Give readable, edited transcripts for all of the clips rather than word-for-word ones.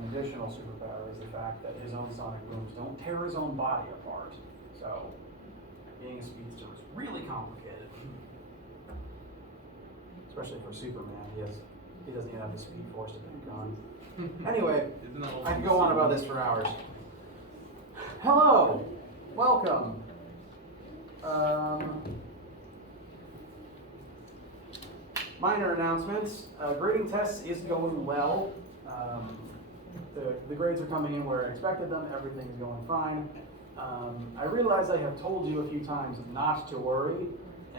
an additional superpower is the fact that his own sonic booms don't tear his own body apart. So, being a speedster is really complicated. Especially for Superman, he doesn't even have the speed force to bank on. Anyway, I can go on about this for hours. Hello, welcome. Minor announcements. Grading tests is going well. The grades are coming in where I expected them. Everything's going fine. I realize I have told you a few times not to worry,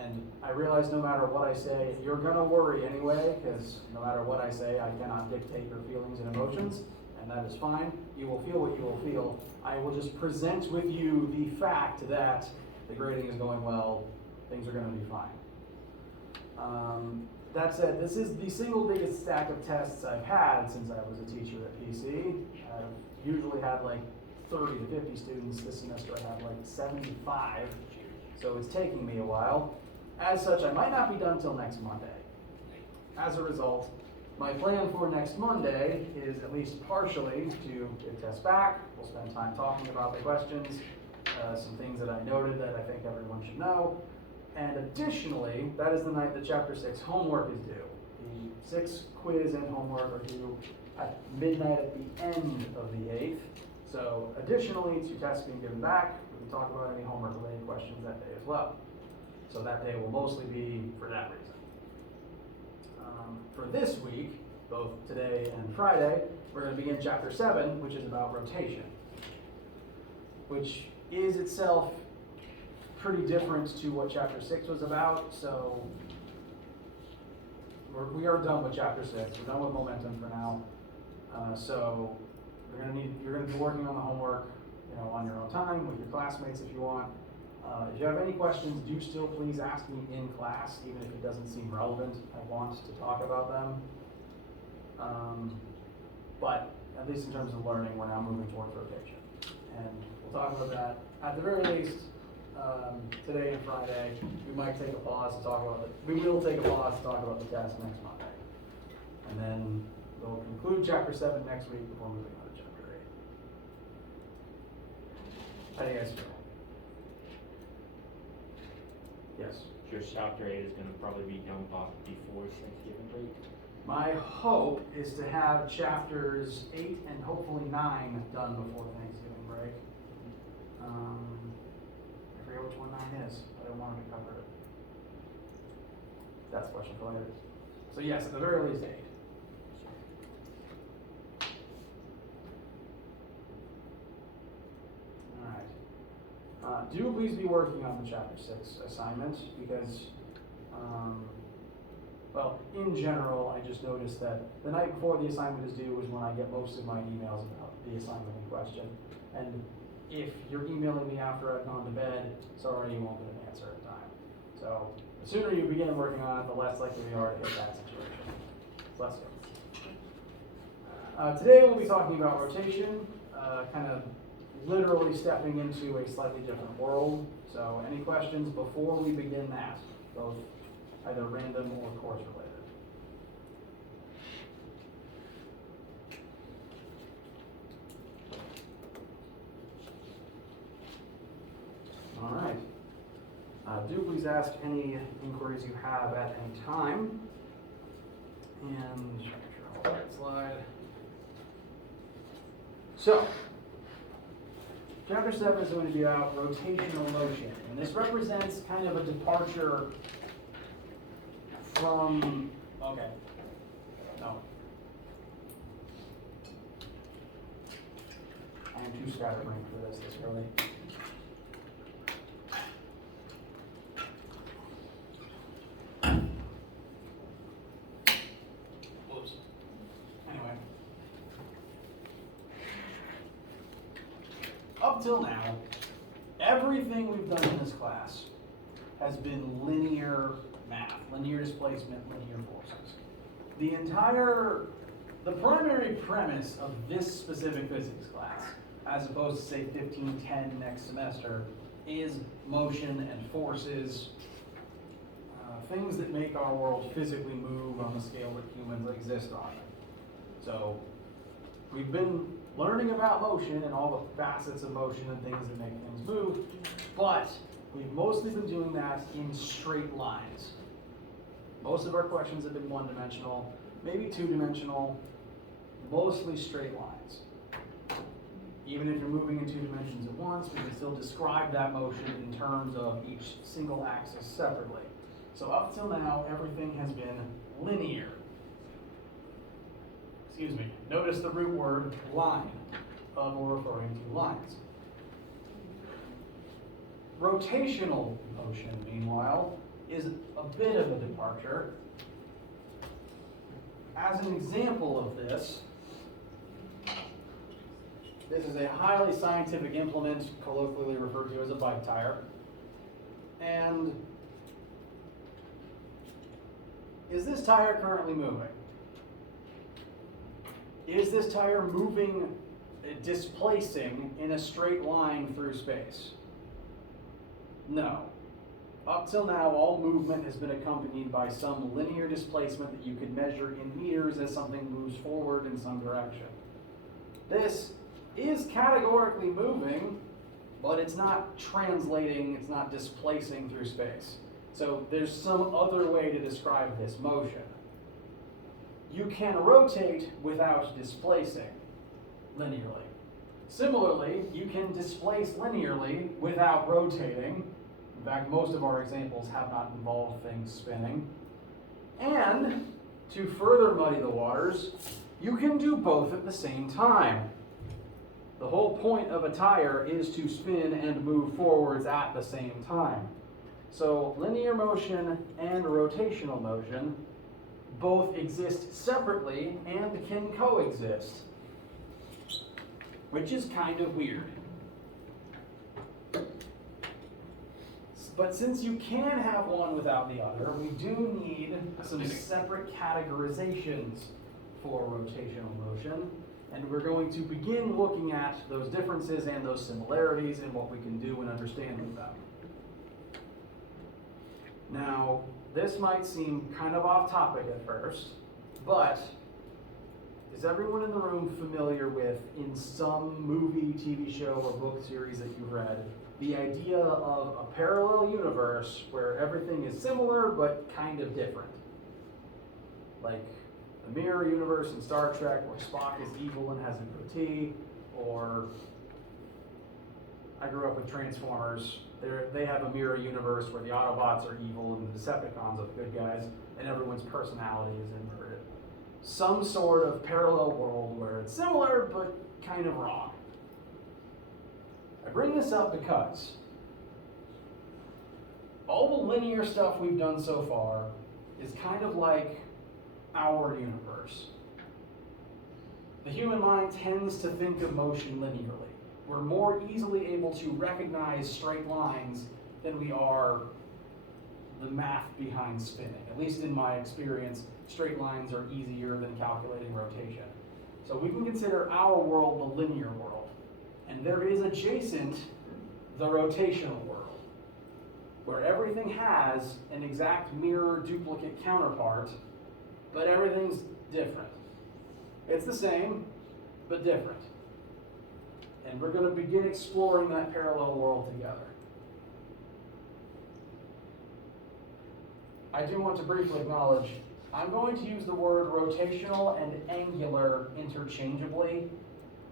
and I realize no matter what I say, you're gonna worry anyway, because no matter what I say, I cannot dictate your feelings and emotions, and that is fine. You will feel what you will feel. I will just present with you the fact that the grading is going well, things are gonna be fine. That said, this is the single biggest stack of tests I've had since I was a teacher at PC. I've usually had like 30 to 50 students. This semester I have like 75, so it's taking me a while. As such, I might not be done till next Monday. As a result, my plan for next Monday is at least partially to give tests back. We'll spend time talking about the questions, some things that I noted that I think everyone should know. And additionally, that is the night that Chapter 6 homework is due. The 6 quiz and homework are due at midnight at the end of the 8th. So additionally to tests being given back, we can talk about any homework related questions that day as well. So that day will mostly be for that reason. For this week, both today and Friday, we're going to begin Chapter 7, which is about rotation, which is itself pretty different to what Chapter 6 was about, so we are done with Chapter 6. We're done with momentum for now. So you're gonna be working on the homework, on your own time with your classmates if you want. If you have any questions, do still please ask me in class, even if it doesn't seem relevant. I want to talk about them. But at least in terms of learning, we're now moving towards rotation, and we'll talk about that at the very least. Today and Friday, we might take a pause to talk about we will take a pause to talk about the test next Monday. And then we'll conclude Chapter 7 next week before moving on to Chapter 8. How do you guys feel? Yes? Your Chapter 8 is going to probably be done before Thanksgiving break? My hope is to have Chapters 8 and hopefully 9 done before Thanksgiving break. I forget which one 9 is, but I wanted to cover it. That's a question for later. So yes, at the very least 8. Alright. Do please be working on the Chapter 6 assignment because, well, in general, I just noticed that the night before the assignment is due is when I get most of my emails about the assignment in question. And if you're emailing me after I've gone to bed, sorry, you won't get an answer in time. So the sooner you begin working on it, the less likely we are to hit that situation. So let's go. Today we'll be talking about rotation, kind of literally stepping into a slightly different world. So any questions before we begin that, both either random or course related? All right. Do please ask any inquiries you have at any time. And make sure I hold that slide. So, Chapter 7 is going to be about rotational motion. And this represents kind of a departure from, okay, no. I am too scatterbrained for this early. Up till now, everything we've done in this class has been linear math, linear displacement, linear forces. The primary premise of this specific physics class, as opposed to say 1510 next semester, is motion and forces, things that make our world physically move on the scale that humans exist on. So we've been learning about motion and all the facets of motion and things that make things move, but we've mostly been doing that in straight lines. Most of our questions have been one-dimensional, maybe two-dimensional, mostly straight lines. Even if you're moving in 2 dimensions at once, we can still describe that motion in terms of each single axis separately. So up till now, everything has been linear. Excuse me. Notice the root word line of or referring to lines. Rotational motion, meanwhile, is a bit of a departure. As an example of this is a highly scientific implement, colloquially referred to as a bike tire. And is this tire currently moving? Is this tire moving, displacing in a straight line through space? No. Up till now, all movement has been accompanied by some linear displacement that you could measure in meters as something moves forward in some direction. This is categorically moving, but it's not translating, it's not displacing through space. So there's some other way to describe this motion. You can rotate without displacing linearly. Similarly, you can displace linearly without rotating. In fact, most of our examples have not involved things spinning. And to further muddy the waters, you can do both at the same time. The whole point of a tire is to spin and move forwards at the same time. So linear motion and rotational motion both exist separately and can coexist, which is kind of weird. But since you can have one without the other, we do need some separate categorizations for rotational motion. And we're going to begin looking at those differences and those similarities and what we can do in understanding them. Now, this might seem kind of off topic at first, but is everyone in the room familiar with, in some movie, TV show, or book series that you've read, the idea of a parallel universe where everything is similar but kind of different? Like the mirror universe in Star Trek where Spock is evil and has a goatee, or I grew up with Transformers. They have a mirror universe where the Autobots are evil and the Decepticons are the good guys, and everyone's personality is inverted. Some sort of parallel world where it's similar but kind of wrong. I bring this up because all the linear stuff we've done so far is kind of like our universe. The human mind tends to think of motion linearly. We're more easily able to recognize straight lines than we are the math behind spinning. At least in my experience, straight lines are easier than calculating rotation. So we can consider our world the linear world. And there is adjacent the rotational world, where everything has an exact mirror duplicate counterpart, but everything's different. It's the same, but different. And we're going to begin exploring that parallel world together. I do want to briefly acknowledge, I'm going to use the word rotational and angular interchangeably.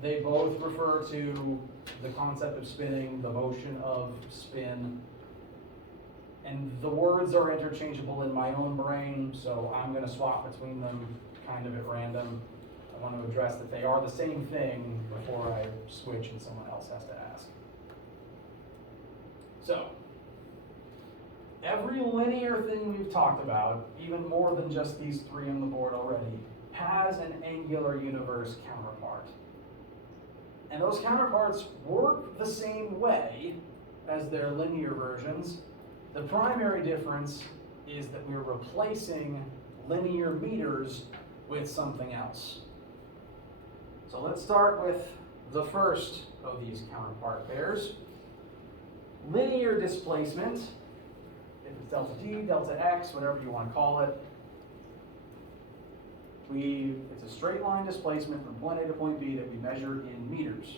They both refer to the concept of spinning, the motion of spin. And the words are interchangeable in my own brain, so I'm going to swap between them kind of at random. I want to address that they are the same thing before I switch and someone else has to ask. So, every linear thing we've talked about, even more than just these three on the board already, has an angular universe counterpart. And those counterparts work the same way as their linear versions. The primary difference is that we're replacing linear meters with something else. So let's start with the first of these counterpart pairs. Linear displacement, if it's delta t, delta x, whatever you want to call it, it's a straight line displacement from point A to point B that we measure in meters.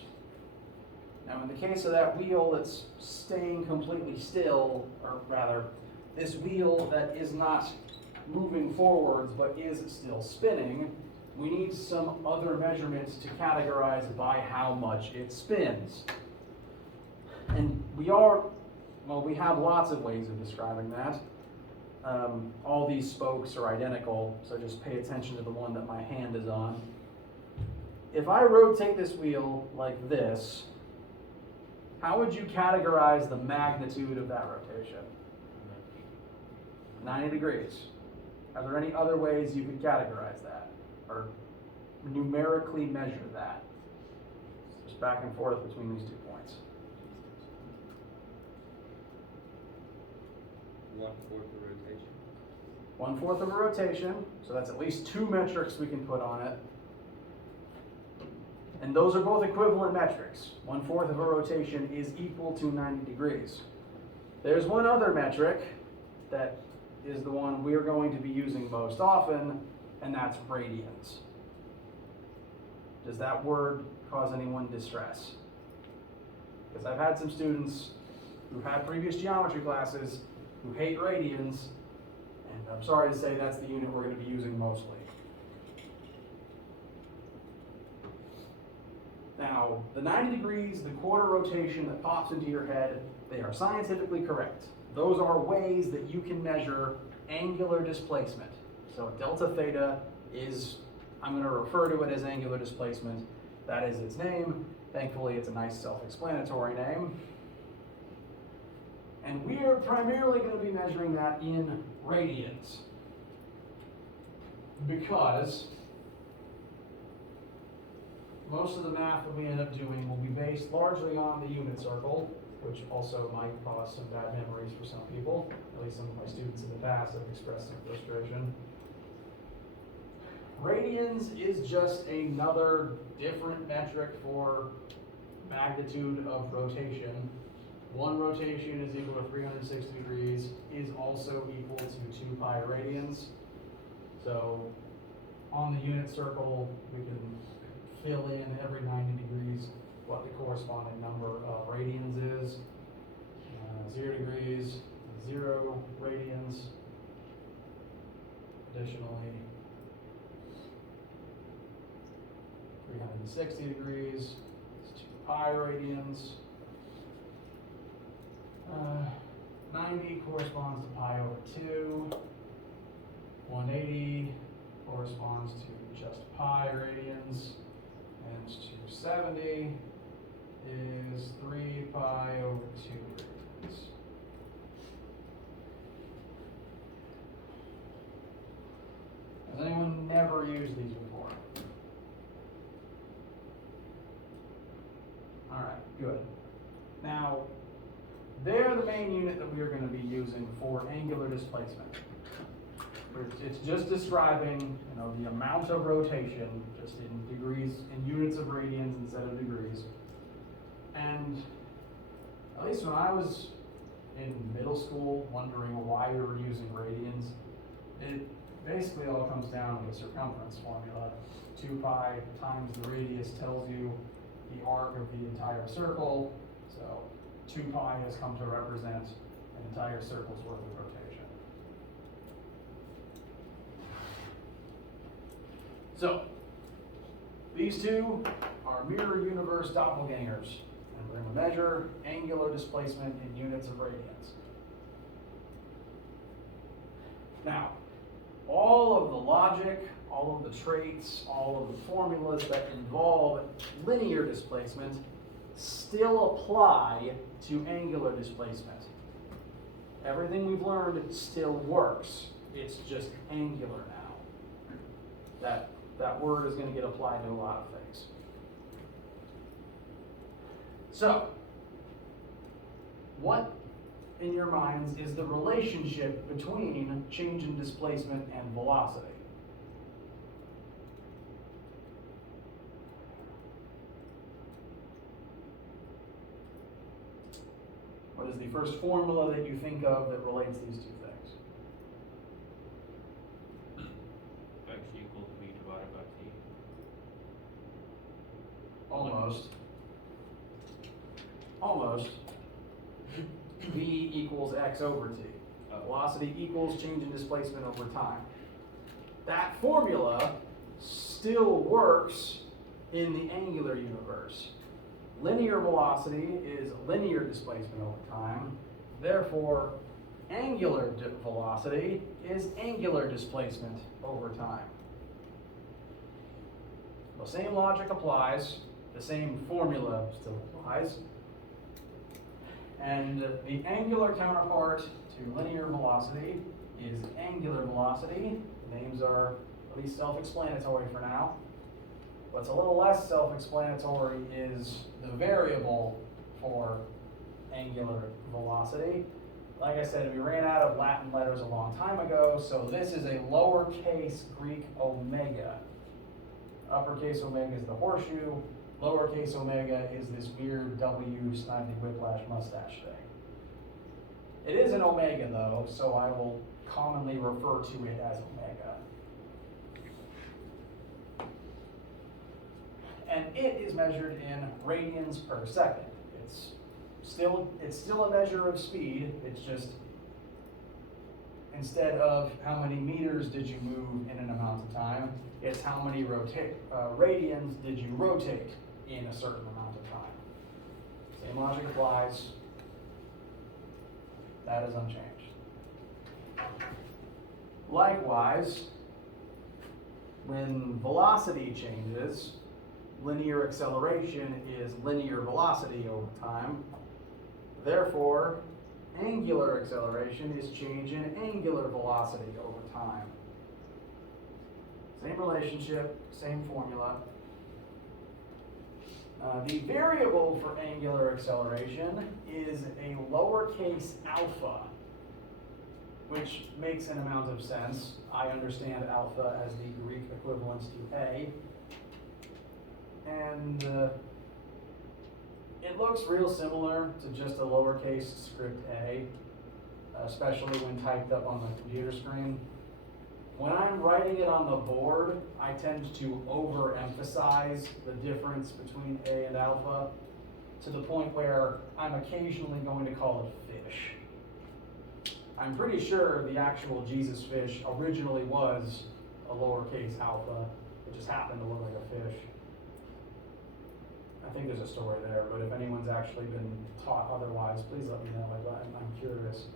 Now in the case of that wheel that's staying completely still, or rather, this wheel that is not moving forwards but is still spinning, we need some other measurements to categorize by how much it spins. And we have lots of ways of describing that. All these spokes are identical, so just pay attention to the one that my hand is on. If I rotate this wheel like this, how would you categorize the magnitude of that rotation? 90 degrees. Are there any other ways you could categorize that? Or numerically measure that? Just back and forth between these 2 points. 1/4 of rotation. 1/4 of a rotation, so that's at least 2 metrics we can put on it. And those are both equivalent metrics. 1/4 of a rotation is equal to 90 degrees. There's one other metric that is the one we're going to be using most often, and that's radians. Does that word cause anyone distress? Because I've had some students who've had previous geometry classes who hate radians, and I'm sorry to say that's the unit we're going to be using mostly. Now, the 90 degrees, the quarter rotation that pops into your head, they are scientifically correct. Those are ways that you can measure angular displacement. So delta theta is, I'm going to refer to it as angular displacement. That is its name. Thankfully, it's a nice self-explanatory name. And we are primarily going to be measuring that in radians, because most of the math that we end up doing will be based largely on the unit circle, which also might cause some bad memories for some people. At least some of my students in the past have expressed some frustration. Radians is just another different metric for magnitude of rotation. One rotation is equal to 360 degrees, is also equal to 2 pi radians. So on the unit circle, we can fill in every 90 degrees what the corresponding number of radians is. 0 degrees, 0 radians. Additionally, 360 degrees is 2 pi radians. 90 corresponds to pi over 2. 180 corresponds to just pi radians. And 270 is 3 pi over 2 radians. Has anyone never used these before? All right, good. Now, they're the main unit that we are going to be using for angular displacement. It's just describing, the amount of rotation, just in degrees, in units of radians instead of degrees. And at least when I was in middle school, wondering why we were using radians, it basically all comes down to the circumference formula. 2 pi times the radius tells you the arc of the entire circle. So 2 pi has come to represent an entire circle's worth of rotation. So, these two are mirror universe doppelgangers, and we're going to measure angular displacement in units of radians. Now, all of the logic, all of the traits, all of the formulas that involve linear displacement still apply to angular displacement. Everything we've learned still works. It's just angular now. That word is going to get applied to a lot of things. So, what in your minds is the relationship between change in displacement and velocity? What is the first formula that you think of that relates these two things? X equals v divided almost v equals x over t. Velocity equals change in displacement over time. That formula still works in the angular universe. Linear velocity is linear displacement over time. Therefore, angular velocity is angular displacement over time. The same logic applies, the same formula still applies, and the angular counterpart to linear velocity is angular velocity. Names are at least self-explanatory for now. What's a little less self-explanatory is the variable for angular velocity. Like I said, we ran out of Latin letters a long time ago, so this is a lowercase Greek omega. Uppercase omega is the horseshoe, lowercase omega is this weird W Snidely Whiplash mustache thing. It is an omega though, so I will commonly refer to it as omega. And it is measured in radians per second. It's still a measure of speed. It's just, instead of how many meters did you move in an amount of time, it's how many radians did you rotate in a certain amount of time. Same logic applies. That is unchanged. Likewise, when velocity changes, linear acceleration is linear velocity over time. Therefore, angular acceleration is change in angular velocity over time. Same relationship, same formula. The variable for angular acceleration is a lowercase alpha, which makes an amount of sense. I understand alpha as the Greek equivalent to A. And it looks real similar to just a lowercase script a, especially when typed up on the computer screen. When I'm writing it on the board, I tend to overemphasize the difference between A and alpha to the point where I'm occasionally going to call it fish. I'm pretty sure the actual Jesus fish originally was a lowercase alpha. It just happened to look like a fish. I think there's a story there, but if anyone's actually been taught otherwise, please let me know. I'm curious.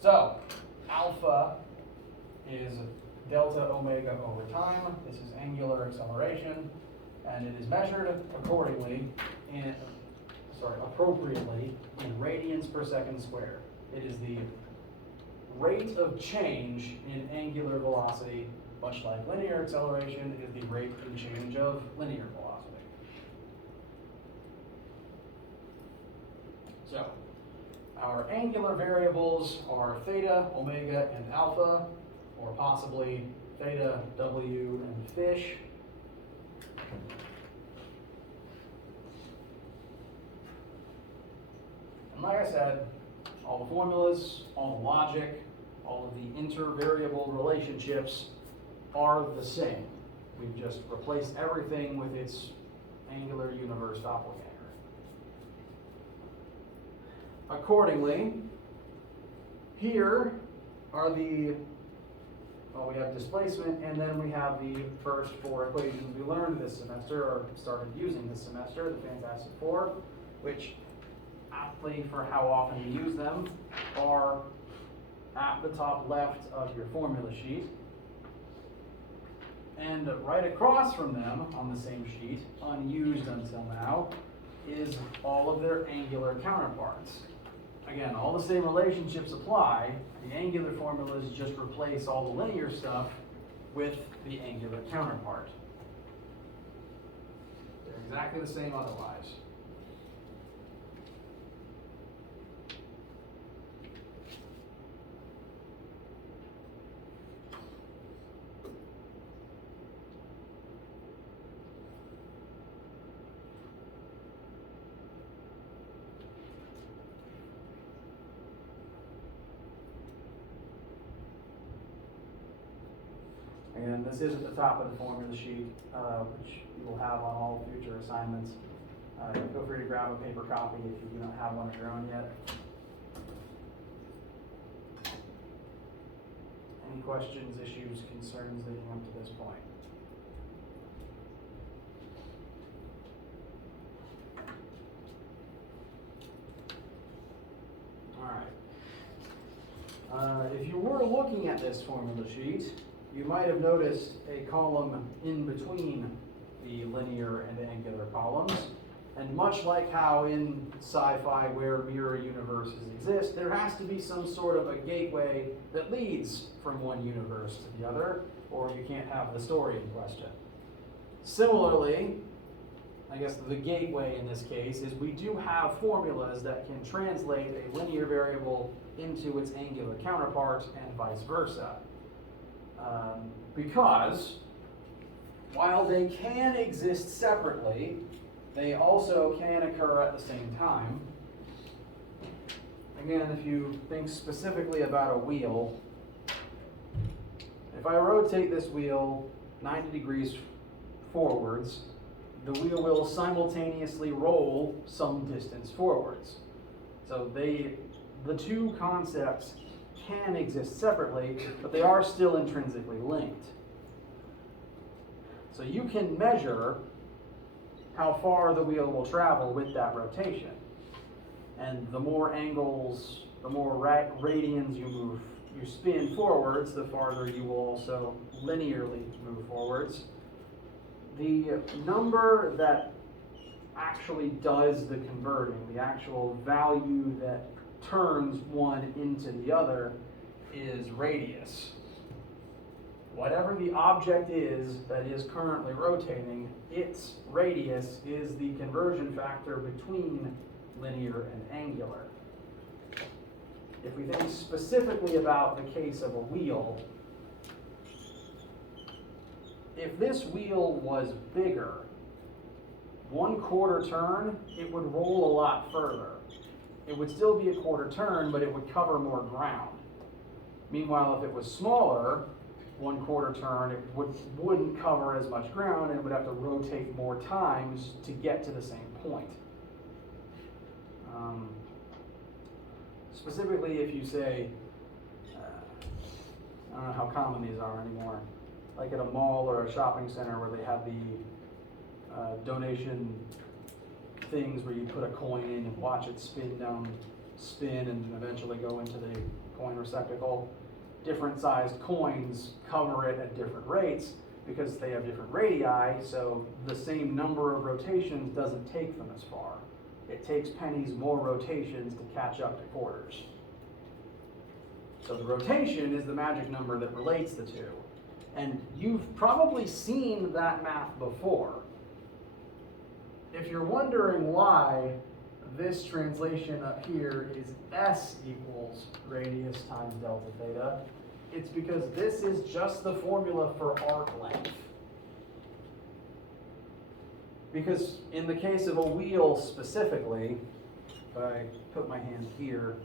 So, alpha is delta omega over time. This is angular acceleration, and it is measured appropriately in radians per second squared. It is the rate of change in angular velocity, much like linear acceleration is the rate of change of linear velocity. So, our angular variables are theta, omega, and alpha, or possibly theta, W, and fish. And like I said, all the formulas, all the logic, all of the intervariable relationships are the same. We've just replaced everything with its angular universe doppelganger. Accordingly, here are we have displacement, and then we have the first four equations we learned this semester, or started using this semester, the Fantastic Four, which, aptly for how often we use them, are at the top left of your formula sheet. And right across from them on the same sheet, unused until now, is all of their angular counterparts. Again, all the same relationships apply. The angular formulas just replace all the linear stuff with the angular counterpart. They're exactly the same otherwise. And this is at the top of the formula sheet, which you will have on all future assignments. Feel free to grab a paper copy if you do not have one of your own yet. Any questions, issues, concerns leading up to this point? All right. If you were looking at this formula sheet, you might have noticed a column in between the linear and angular columns. And much like how in sci-fi where mirror universes exist, there has to be some sort of a gateway that leads from one universe to the other, or you can't have the story in question. Similarly, I guess the gateway in this case is we do have formulas that can translate a linear variable into its angular counterpart and vice versa. Because while they can exist separately, they also can occur at the same time. Again, if you think specifically about a wheel, if I rotate this wheel 90 degrees forwards, the wheel will simultaneously roll some distance forwards. So the two concepts can exist separately, but they are still intrinsically linked. So you can measure how far the wheel will travel with that rotation. And the more angles, the more radians you spin forwards, the farther you will also linearly move forwards. The number that actually does the converting, the actual value that turns one into the other, is radius. Whatever the object is that is currently rotating, its radius is the conversion factor between linear and angular. If we think specifically about the case of a wheel, if this wheel was bigger, 1/4 turn, it would roll a lot further. It would still be a 1/4 turn, but it would cover more ground. Meanwhile, if it was smaller, 1/4 turn, it wouldn't cover as much ground, and it would have to rotate more times to get to the same point. Specifically, if you say, I don't know how common these are anymore, like at a mall or a shopping center where they have the donation things where you put a coin in and watch it spin and eventually go into the coin receptacle. Different sized coins cover it at different rates because they have different radii, so the same number of rotations doesn't take them as far. It takes pennies more rotations to catch up to quarters. So the rotation is the magic number that relates the two. And you've probably seen that math before. If you're wondering why this translation up here is S equals radius times delta theta, it's because this is just the formula for arc length. Because in the case of a wheel specifically, if I put my hand here,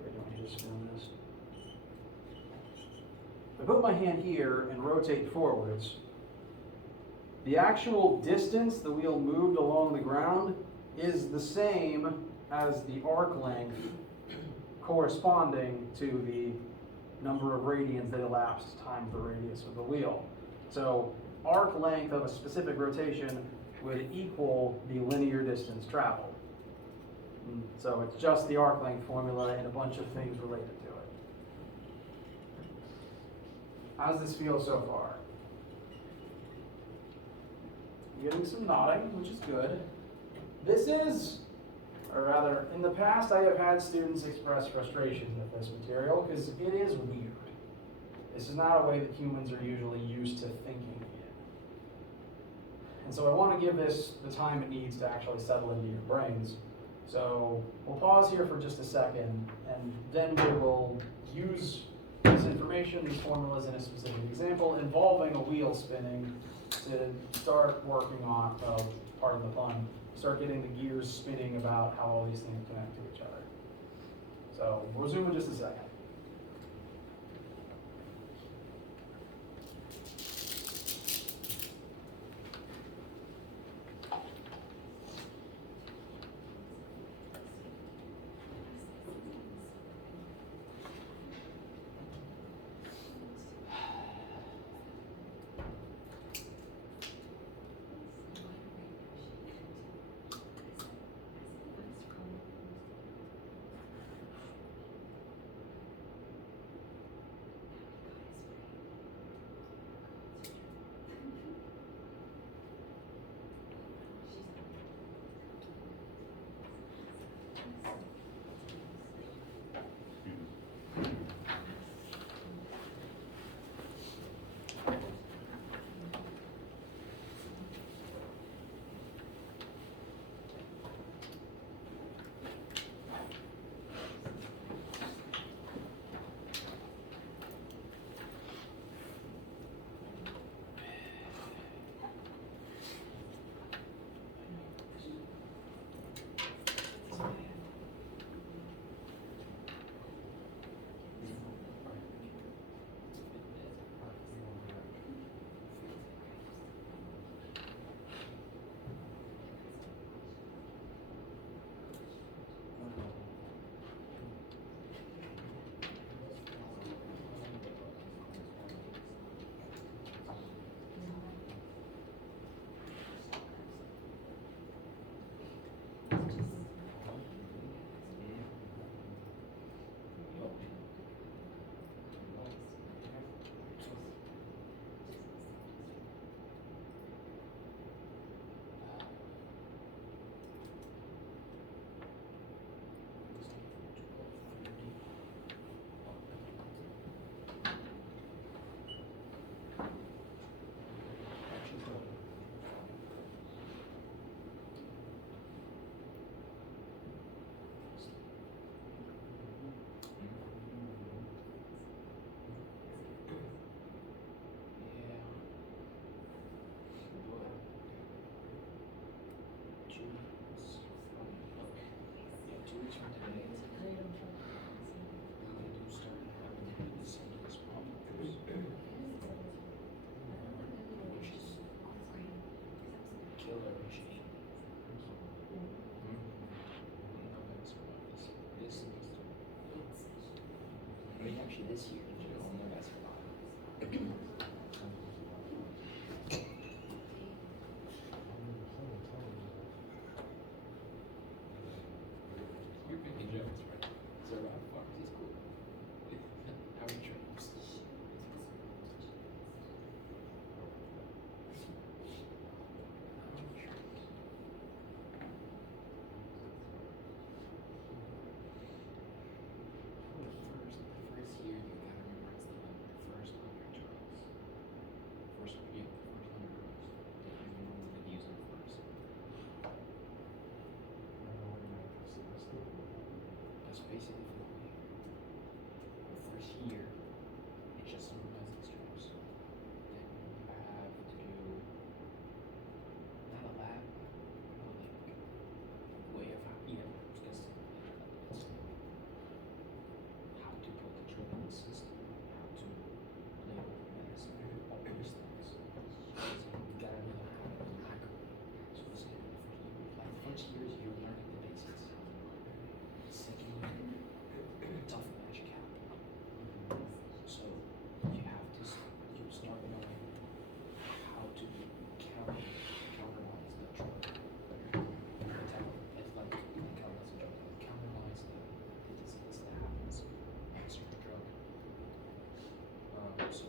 I don't need to spin this. If I put my hand here and rotate forwards, the actual distance the wheel moved along the ground is the same as the arc length corresponding to the number of radians that elapsed times the radius of the wheel. So arc length of a specific rotation would equal the linear distance traveled. So it's just the arc length formula and a bunch of things related to it. How does this feel so far? Getting some nodding, which is good. This is, or rather, in the past I have had students express frustration with this material because it is weird. This is not a way that humans are usually used to thinking in. And so I want to give this the time it needs to actually settle into your brains. So we'll pause here for just a second, and then we will use this information, these formulas in a specific example involving a wheel spinning to start working on, part of the fun, start getting the gears spinning about how all these things connect to each other. So we'll resume in just a second. Actually, this year, that's a lot. You're picking jokes, right? So Rob Fox is cool. How are you trained? The first year you gotta memorize the first 100 drills. First 100 drills that you normally use them first. That's basically for the whole year. The first year, it's just memorizing drills. Then I have to do not a lab, but like way of how just how to put the drill in the system, how to label the medicine, all those things. You gotta know how to do accurately. So it's good for you. Like the first years you're learning the basics. Second year, tough match cap. So you have to you start knowing how to counterbalance the drug. It's like counterbalance the disease that happens once you're drug. So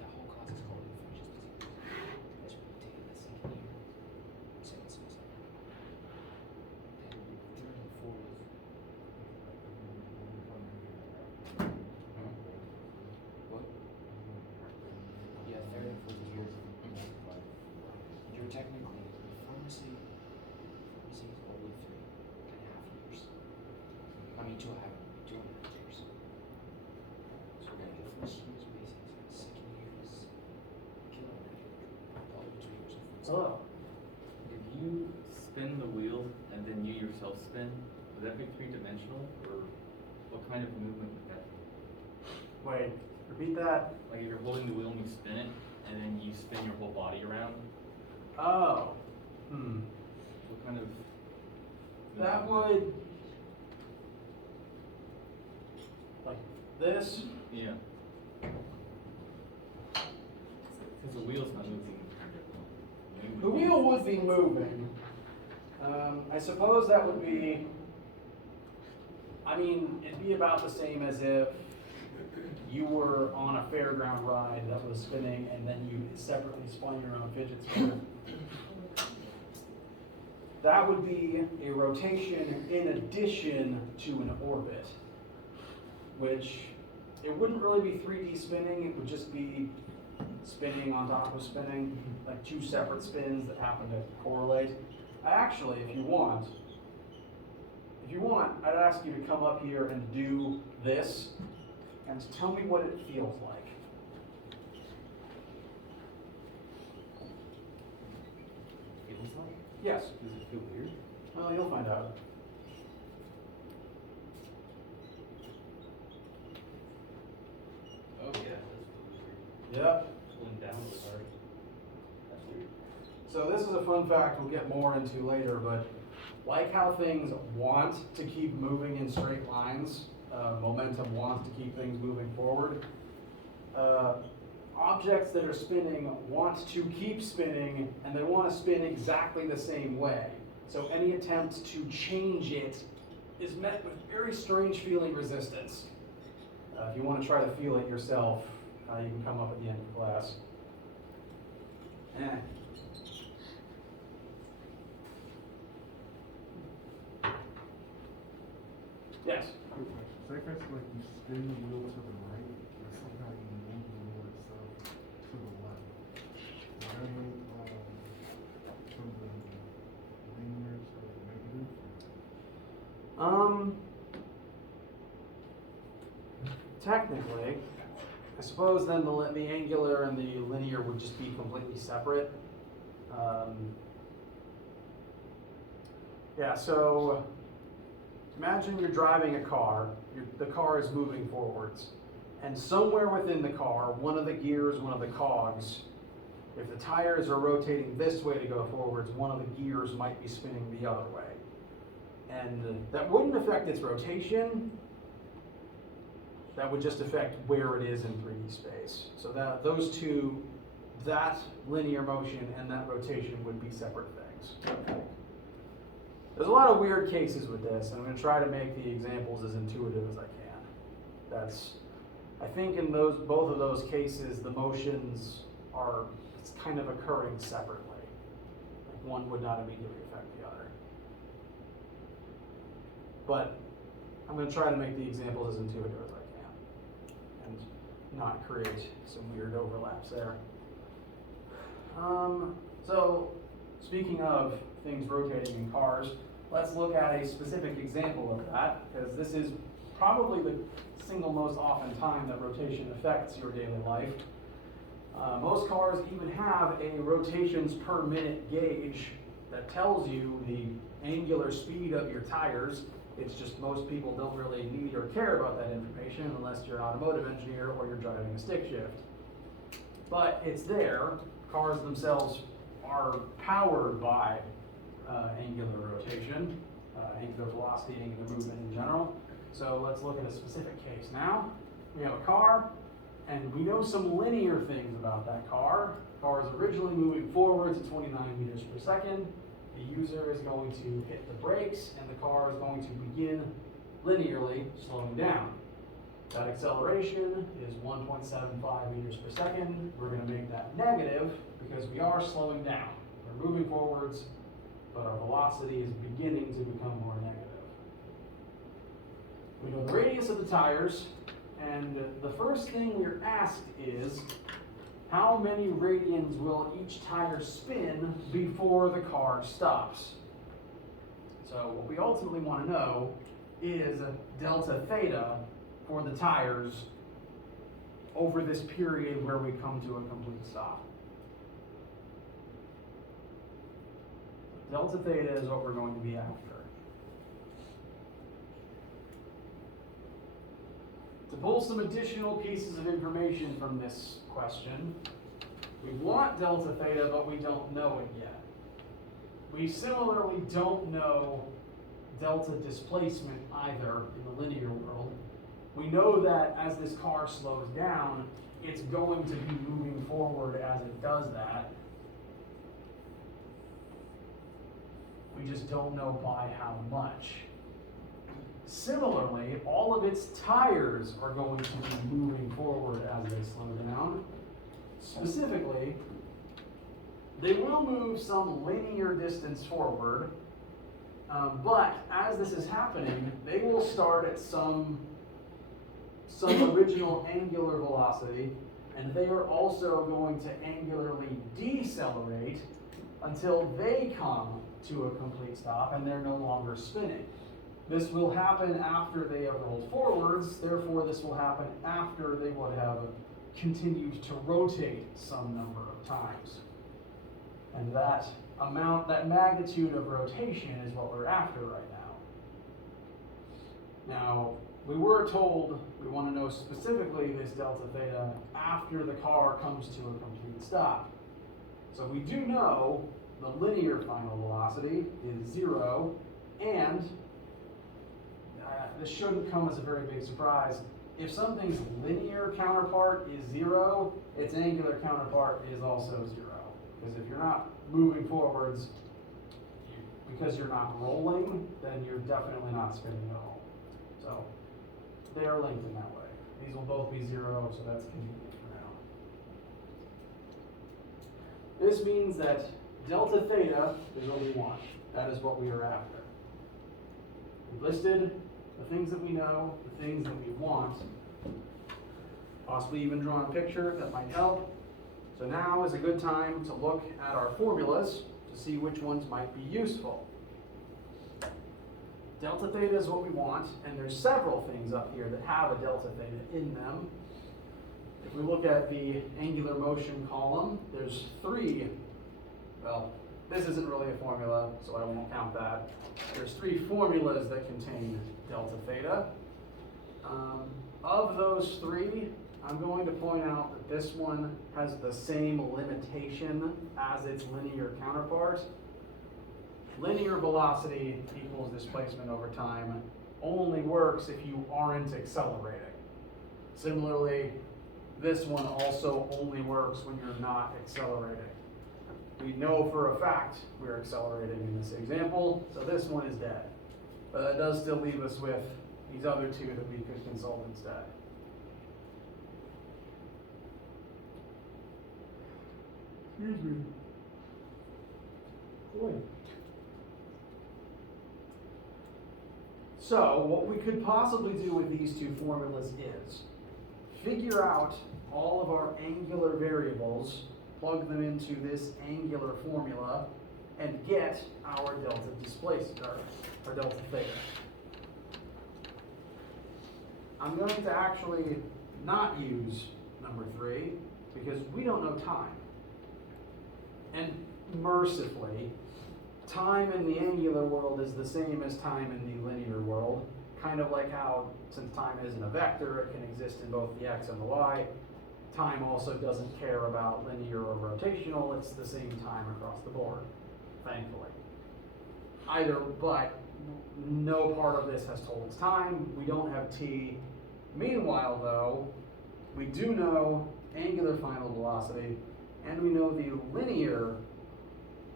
that whole class is called infectious disease. That's what you take in the second year, second semester. Then third and fourth. What? Yeah, third and fourth year. You're technically pharmacy is only 3.5 years. I mean 2.5 years. So the first year is basics, the second year is killer magic. The other 2 years are full. Hello. If you spin the wheel and then you yourself spin, would that be three-dimensional, or what kind of movement would that be? Wait, repeat that. Like if you're holding the wheel and you spin it, and then you spin your whole body around, Oh. what kind of That movement would, like this. Yeah. Because the wheel's not moving. The wheel would be moving. I suppose that would be, I mean, it'd be about the same as if you were on a fairground ride that was spinning and then you separately spun your own fidget spinner. that would be a rotation in addition to an orbit, which it wouldn't really be 3D spinning, it would just be spinning on top of spinning, like two separate spins that happen to correlate. Actually, if you want, I'd ask you to come up here and do this and tell me what it feels like. Feels like? Yes. Does it feel weird? Well, you'll find out. Oh, yeah, that's weird. Yep. Pulling down was hard. That's weird. So this is a fun fact we'll get more into later, but like how things want to keep moving in straight lines, momentum wants to keep things moving forward. Objects that are spinning want to keep spinning, and they want to spin exactly the same way. So any attempt to change it is met with very strange feeling resistance. If you want to try to feel it yourself, you can come up at the end of class. Yes? Say for instance, like you spin the wheel to the right, or somehow you move the wheel itself to the left. Is that from the linear to the negative? Technically, I suppose then the angular and the linear would just be completely separate. Yeah, so imagine you're driving a car, the car is moving forwards, and somewhere within the car, one of the gears, one of the cogs, if the tires are rotating this way to go forwards, one of the gears might be spinning the other way. And that wouldn't affect its rotation, that would just affect where it is in 3D space. So that those two, that linear motion and that rotation would be separate things. There's a lot of weird cases with this, and I'm going to try to make the examples as intuitive as I can. I think in both of those cases, the motions it's kind of occurring separately. Like one would not immediately affect the other. But I'm going to try to make the examples as intuitive as I can, and not create some weird overlaps there. So, speaking of things rotating in cars, let's look at a specific example of that, because this is probably the single most often time that rotation affects your daily life. Most cars even have a rotations per minute gauge that tells you the angular speed of your tires. It's just most people don't really need or care about that information unless you're an automotive engineer or you're driving a stick shift. But it's there. Cars themselves are powered by angular rotation, angular velocity, angular movement in general. So let's look at a specific case now. We have a car, and we know some linear things about that car. The car is originally moving forwards at 29 meters per second. The user is going to hit the brakes, and the car is going to begin linearly slowing down. That acceleration is 1.75 meters per second. We're going to make that negative because we are slowing down. We're moving forwards, but our velocity is beginning to become more negative. We know the radius of the tires, and the first thing we're asked is, how many radians will each tire spin before the car stops? So what we ultimately want to know is delta theta for the tires over this period where we come to a complete stop. Delta theta is what we're going to be after. To pull some additional pieces of information from this question, we want delta theta, but we don't know it yet. We similarly don't know delta displacement either in the linear world. We know that as this car slows down, it's going to be moving forward as it does that. We just don't know by how much. Similarly, all of its tires are going to be moving forward as they slow down. Specifically, they will move some linear distance forward, But as this is happening, they will start at some original angular velocity, and they are also going to angularly decelerate until they come to a complete stop and they're no longer spinning. This will happen after they have rolled forwards, therefore this will happen after they would have continued to rotate some number of times. And that magnitude of rotation is what we're after right now. Now, we were told we want to know specifically this delta theta after the car comes to a complete stop. So we do know the linear final velocity is 0, and this shouldn't come as a very big surprise. If something's linear counterpart is 0, its angular counterpart is also 0. Because if you're not moving forwards, because you're not rolling, then you're definitely not spinning at all. So they are linked in that way. These will both be 0, so that's convenient for now. This means that delta theta is what we want. That is what we are after. We've listed the things that we know, the things that we want, possibly even drawn a picture that might help. So now is a good time to look at our formulas to see which ones might be useful. Delta theta is what we want, and there's several things up here that have a delta theta in them. If we look at the angular motion column, there's 3, well, this isn't really a formula, so I won't count that. There's 3 formulas that contain delta theta. Of those 3, I'm going to point out that this one has the same limitation as its linear counterpart. Linear velocity equals displacement over time only works if you aren't accelerating. Similarly, this one also only works when you're not accelerating. We know for a fact we're accelerating in this example, so this one is dead. But that does still leave us with these other 2 that we could consult instead. Excuse me. Boy. So, what we could possibly do with these 2 formulas is figure out all of our angular variables, plug them into this angular formula, and get our delta displacement, or delta theta. I'm going to actually not use number 3 because we don't know time. And mercifully, time in the angular world is the same as time in the linear world. Kind of like how, since time isn't a vector, it can exist in both the x and the y. Time also doesn't care about linear or rotational. It's the same time across the board, thankfully. But no part of this has told us time. We don't have t. Meanwhile, though, we do know angular final velocity, and we know the linear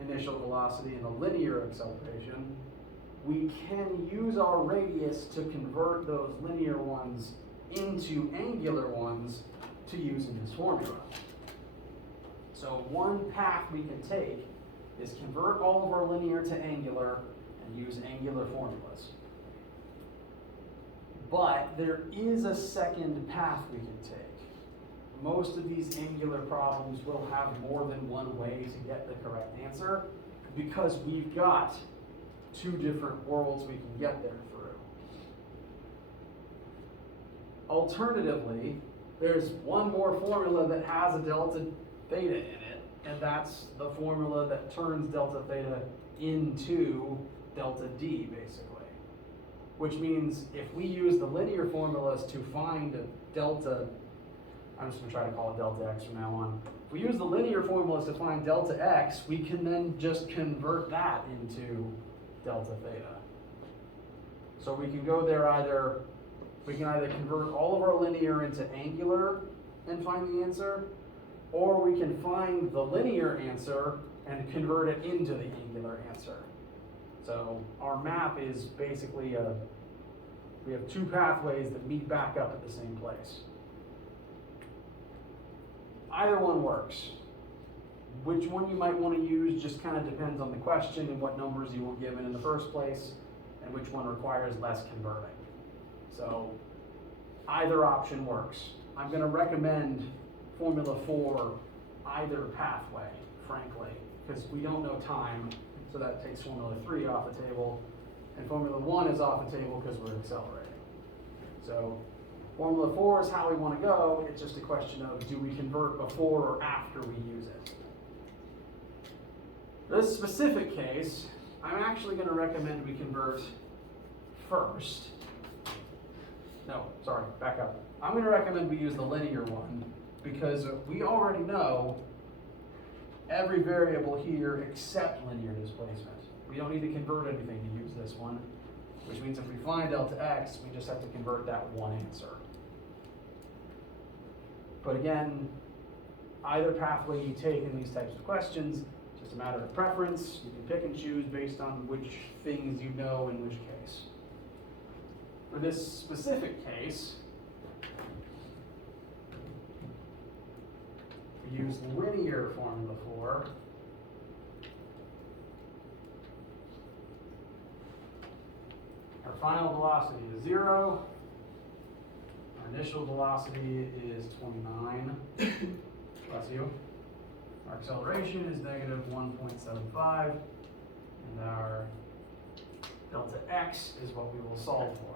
initial velocity and the linear acceleration. We can use our radius to convert those linear ones into angular ones to use in this formula. So one path we can take is convert all of our linear to angular and use angular formulas. But there is a second path we can take. Most of these angular problems will have more than one way to get the correct answer because we've got 2 different worlds we can get there through. Alternatively, there's one more formula that has a delta theta in it, and that's the formula that turns delta theta into delta d, basically. Which means if we use the linear formulas to find delta, I'm just going to try to call it delta x from now on. If we use the linear formulas to find delta x, we can then just convert that into delta theta. So we can go there we can either convert all of our linear into angular and find the answer, or we can find the linear answer and convert it into the angular answer. So our map is basically we have 2 pathways that meet back up at the same place. Either one works. Which one you might want to use just kind of depends on the question and what numbers you were given in the first place, and which one requires less converting. So either option works. I'm going to recommend Formula 4 either pathway, frankly, because we don't know time, so that takes Formula 3 off the table, and Formula 1 is off the table because we're accelerating. So Formula 4 is how we want to go. It's just a question of, do we convert before or after we use it? This specific case, I'm actually going to recommend we convert first. No, sorry, back up. I'm going to recommend we use the linear one because we already know every variable here except linear displacement. We don't need to convert anything to use this one, which means if we find delta x, we just have to convert that one answer. But again, either pathway you take in these types of questions, it's just a matter of preference. You can pick and choose based on which things you know in which case. For this specific case, we use linear Formula 4. Our final velocity is 0. Our initial velocity is 29. Bless you. Our acceleration is negative 1.75. And our delta x is what we will solve for.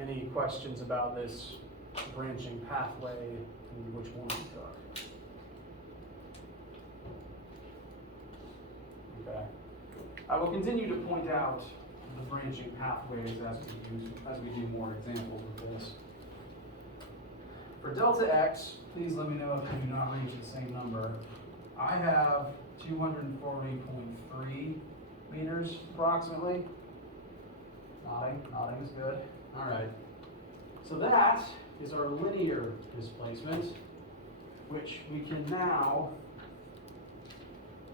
Any questions about this branching pathway and which one we took? Okay. I will continue to point out the branching pathways as we do more examples of this. For delta x, please let me know if you do not reach the same number. I have 240.3 meters approximately. Nodding is good. All right. So that is our linear displacement, which we can now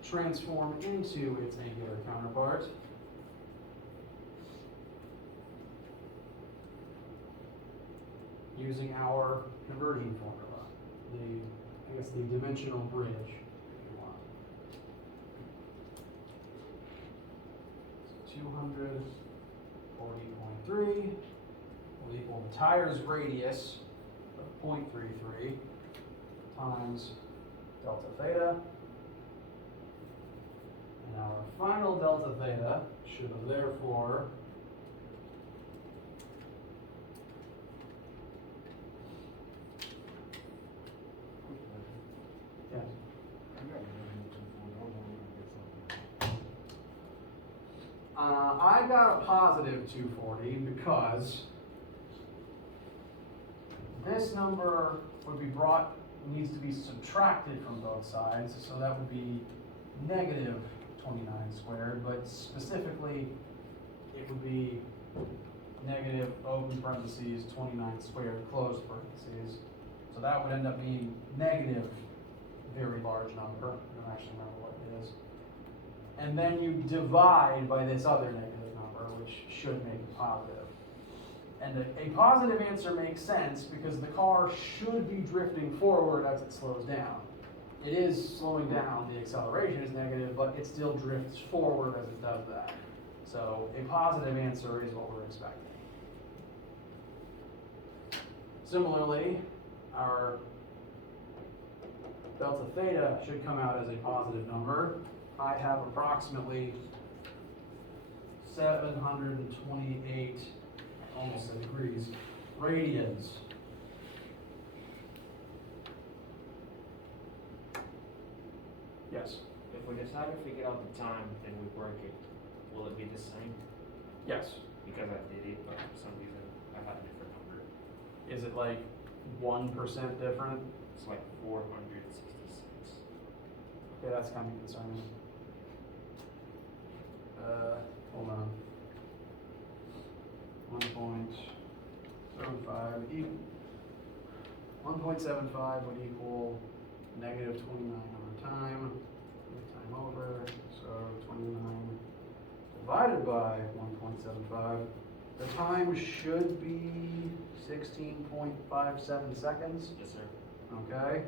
transform into its angular counterpart. Using our conversion formula, the dimensional bridge, if you want. So 240.3 will equal the tire's radius of 0.33 times delta theta. And our final delta theta should therefore yes. I got a positive 240 because this number would be needs to be subtracted from both sides, so that would be negative 29 squared, but specifically it would be negative open parentheses 29 squared closed parentheses. So that would end up being negative very large number. I don't actually remember what it is. And then you divide by this other negative number, which should make it positive. And a positive answer makes sense because the car should be drifting forward as it slows down. It is slowing down, the acceleration is negative, but it still drifts forward as it does that. So a positive answer is what we're expecting. Similarly, our delta theta should come out as a positive number. I have approximately 728, almost said degrees, radians. Yes. If we decide to figure out the time and we work it, will it be the same? Yes. Because I did it, but for some reason I had a different number. Is it like 1% different? It's like 466. Okay, that's kind of concerning. Hold on. 1.05 equal. 1.75 would equal negative 29 over time, time over, so 29 divided by 1.75. The time should be 16.57 seconds, Yes, sir. okay?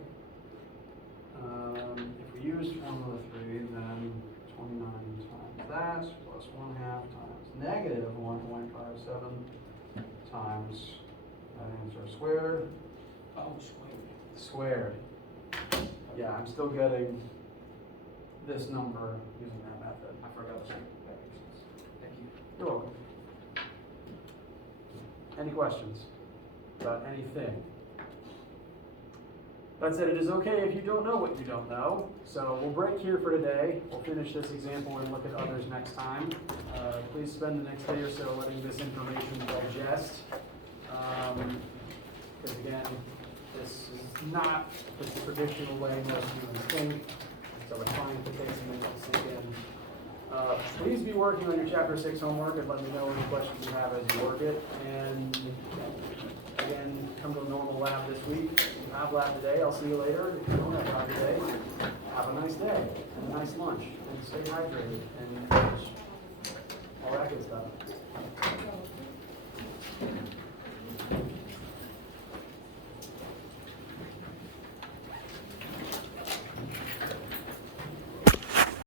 If we use formula 3, then 29 times that plus 1/2 times negative 1.57 times that answer squared. Oh, squared. Squared. Yeah, I'm still getting this number using that method. I forgot to check. That makes sense. Thank you. You're welcome. Any questions about anything? That said, it is okay if you don't know what you don't know. So we'll break here for today. We'll finish this example and look at others next time. Please spend the next day or so letting this information digest. Because again, this is not the traditional way most humans think. So it's fine if it takes a minute to sink in. Please be working on your Chapter 6 homework and let me know any questions you have as you work it. And again, come to a normal lab this week. If you have lab today, I'll see you later. If you don't have lab today, have a nice day and a nice lunch and stay hydrated and all that good stuff.